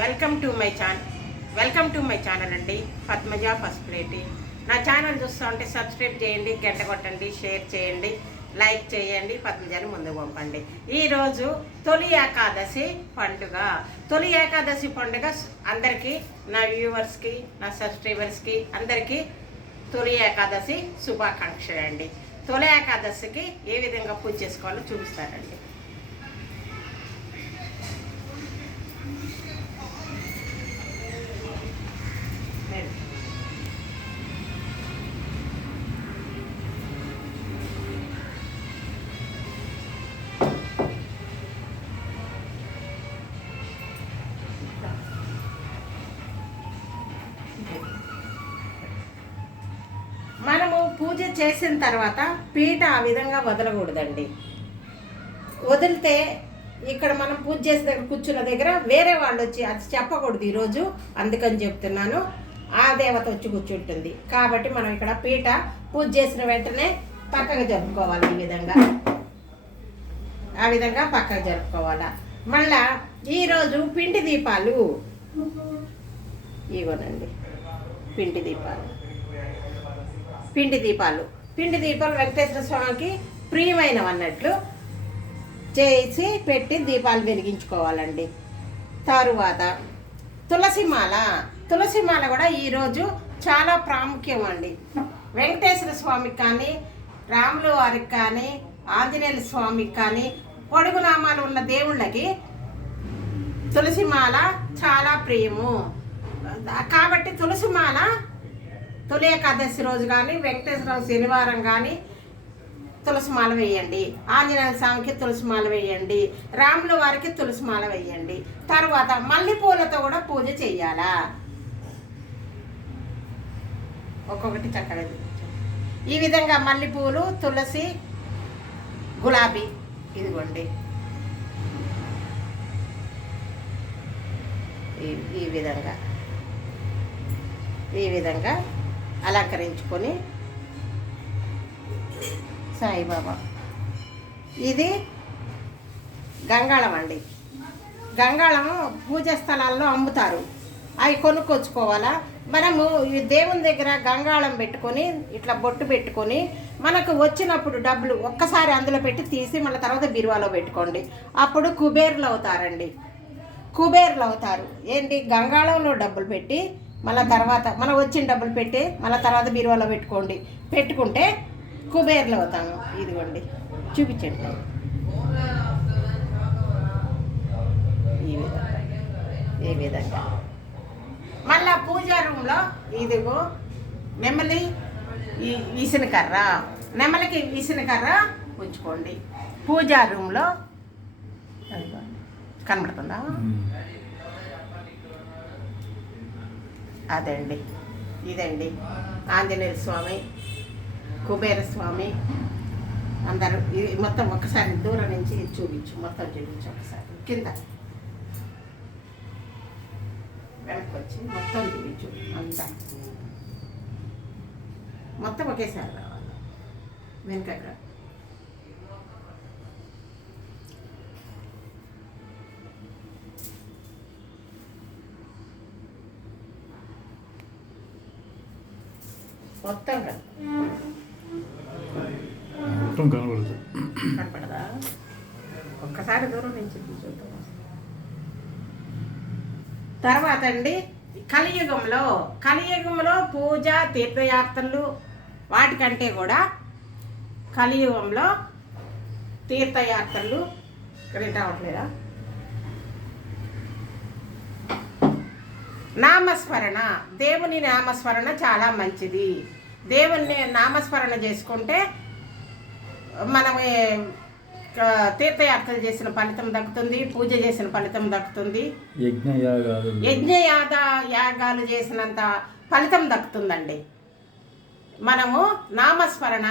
Welcome to my channel welcome to my channel అండి Padmaja first Pasupuleti నా channel చూస్తూ ఉంటే సబ్స్క్రైబ్ చేయండి గంట కొట్టండి షేర్ చేయండి లైక్ చేయండి పద్మజని ముందుకు పంపండి. ఈరోజు తొలి ఏకాదశి పండుగ. తొలి ఏకాదశి పండుగ అందరికీ నా వ్యూవర్స్కి నా సబ్స్క్రైబర్స్కి అందరికీ తొలి ఏకాదశి శుభాకాంక్షలు అండి తొలి ఏకాదశికి ఏ విధంగా పూజ చేసుకోవాలో చూపిస్తారండి పూజ చేసిన తర్వాత పీట ఆ విధంగా వదలకూడదండి. వదిలితే ఇక్కడ మనం పూజ చేసే దగ్గర కూర్చున్న దగ్గర వేరే వాళ్ళు వచ్చి అది చెప్పకూడదు ఈరోజు అందుకని చెప్తున్నాను. ఆ దేవత వచ్చి కూర్చుంటుంది. కాబట్టి మనం ఇక్కడ పీట పూజ చేసిన వెంటనే పక్కకు జరుపుకోవాలి ఈ విధంగా. ఆ విధంగా పక్కకు జరుపుకోవాలా. మళ్ళా ఈరోజు పిండి దీపాలు. ఇవ్వనండి. పిండి దీపాలు. పిండి దీపాలు. పిండి దీపాలు వెంకటేశ్వర స్వామికి ప్రియమైనవి అన్నట్లు చేసి పెట్టి దీపాలు వెలిగించుకోవాలండి. తరువాత తులసిమాల తులసిమాల కూడా ఈరోజు చాలా ప్రాముఖ్యం అండి వెంకటేశ్వర స్వామికి కానీ రాముల వారికి కానీ ఆంజనేయుల స్వామికి కానీ పొడుగు నామాలు ఉన్న దేవుళ్ళకి తులసిమాల చాలా ప్రియము. కాబట్టి తులసిమాల తొలి ఏకాదశి రోజు కానీ వెంకటేశ్వర శనివారం కానీ తులసిమాల వేయండి. ఆంజనేయ స్వామికి తులసిమాల వేయండి. రాముల వారికి తులసిమాల వేయండి. తర్వాత మల్లెపూలతో కూడా పూజ చేయాలా. ఒక్కొక్కటి చక్కగా ఈ విధంగా మల్లెపూలు తులసి గులాబీ ఇదిగోండి. ఈ- ఈ విధంగా. ఈ విధంగా అలంకరించుకొని సాయిబాబా. ఇది గంగాళం అండి. గంగాళం పూజ స్థలాల్లో అమ్ముతారు. అవి కొనుక్కొచ్చుకోవాలా? మనము ఈ దేవుని దగ్గర గంగాళం పెట్టుకొని ఇట్లా బొట్టు పెట్టుకొని మనకు వచ్చినప్పుడు డబ్బులు ఒక్కసారి అందులో పెట్టి తీసి మళ్ళీ తర్వాత బిరువాలో పెట్టుకోండి. అప్పుడు కుబేర్లు అవుతారండి. కుబేర్లు అవుతారు. ఏంటి? గంగాళంలో డబ్బులు పెట్టి మళ్ళీ తర్వాత మనం వచ్చిన డబ్బులు పెట్టి మళ్ళీ తర్వాత బీరువాలో పెట్టుకోండి. పెట్టుకుంటే కుబేర్లు అవుతాము. ఇదిగోండి. చూపించండి. ఈ విధంగా ఈ విధంగా. మళ్ళా పూజా రూమ్లో ఇదిగో నెమలి ఈ విసిన కర్ర. నెమలికి విసిన కర్ర ఉంచుకోండి. పూజా రూమ్లో కనబడుతుందా? అదండి. ఇదండి. ఆంజనేయ స్వామి కుబేర స్వామి. అందరూ ఇది మొత్తం ఒకసారి దూరం నుంచి చూపించు మొత్తం చూపించు ఒకసారి కింద. వెనక్కి వచ్చి మొత్తం చూపించు అంతా. మొత్తం ఒకేసారి రావాలి. వెనక మొత్తం కదా మొత్తం కనబడదు. కనపడదా? ఒక్కసారి దూరం నుంచి చూద్దాం. తర్వాత అండి కలియుగంలో కలియుగంలో పూజ తీర్థయాత్రలు వాటికంటే కూడా కలియుగంలో తీర్థయాత్రలు ఇక్కడ రావట్లేదా నామస్మరణ దేవుని నామస్మరణ చాలా మంచిది. దేవుని నామస్మరణ చేసుకుంటే మనం తీర్థయాత్రలు చేసిన ఫలితం దక్కుతుంది పూజ చేసిన ఫలితం దక్కుతుంది. యజ్ఞయాద యాగాలు చేసినంత ఫలితం దక్కుతుందండి. మనము నామస్మరణ.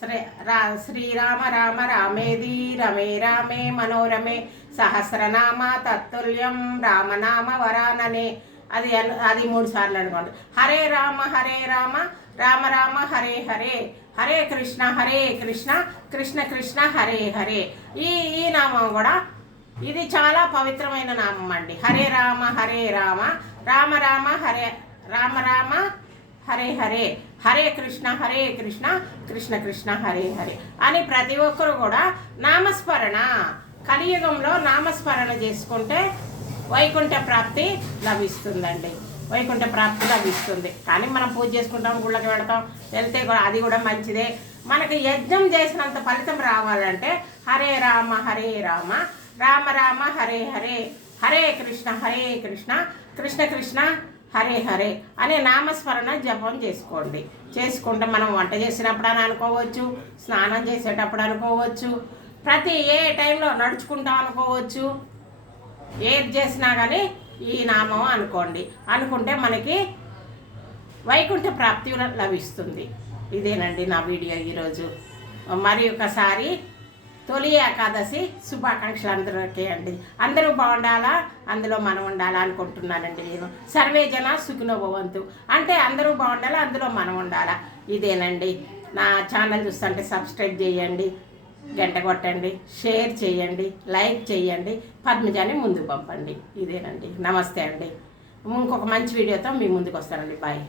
శ్రీ రా శ్రీరామ రామ రామేది రమే రామే మనోరమే సహస్రనామ తత్తుల్యం రామనామ వరాననే. అది అది మూడు సార్లు అనుకోండి. హరే రామ హరే రామ రామ రామ హరే హరే హరే కృష్ణ హరే కృష్ణ కృష్ణ కృష్ణ హరే హరే. ఈ ఈ నామం కూడా ఇది చాలా పవిత్రమైన నామం అండి. హరే రామ హరే రామ రామ రామ హరే రామ రామ హరే హరే. హరే కృష్ణ హరే కృష్ణ కృష్ణ కృష్ణ హరే హరే అని ప్రతి ఒక్కరు కూడా నామస్మరణ కలియుగంలో నామస్మరణ చేసుకుంటే వైకుంఠ ప్రాప్తి లభిస్తుందండి. వైకుంఠ ప్రాప్తి లభిస్తుంది కానీ మనం పూజ చేసుకుంటాం గుళ్ళకి పెడతాం వెళ్తే కూడా అది కూడా మంచిదే. మనకి యజ్ఞం చేసినంత ఫలితం రావాలంటే హరే రామ హరే రామ రామ రామ హరే హరే హరే కృష్ణ హరే కృష్ణ కృష్ణ కృష్ణ హరే హరే అనే నామస్మరణ జపం చేసుకోండి. చేసుకుంటే మనం వంట చేసినప్పుడు అని అనుకోవచ్చు స్నానం చేసేటప్పుడు అనుకోవచ్చు ప్రతి ఏ టైంలో నడుచుకుంటాం అనుకోవచ్చు. ఏది చేసినా కానీ ఈ నామం అనుకోండి. అనుకుంటే మనకి వైకుంఠ ప్రాప్తి లభిస్తుంది. ఇదేనండి నా వీడియో ఈరోజు. మరి ఒకసారి తొలి ఏకాదశి శుభాకాంక్షలు అందరికీ అండి. అందరూ బాగుండాలా? అందులో మనం ఉండాలా అనుకుంటున్నానండి నేను. సర్వే జన సుఖినోభవంతు. అంటే అందరూ బాగుండాలా? అందులో మనం ఉండాలా? ఇదేనండి. నా ఛానల్ చూస్తుంటే సబ్స్క్రైబ్ చేయండి. గంట కొట్టండి షేర్ చేయండి లైక్ చేయండి పద్మజాని ముందుకు పంపండి. ఇదేనండి. నమస్తే అండి. ఇంకొక మంచి వీడియోతో మీ ముందుకు వస్తానండి. బాయ్.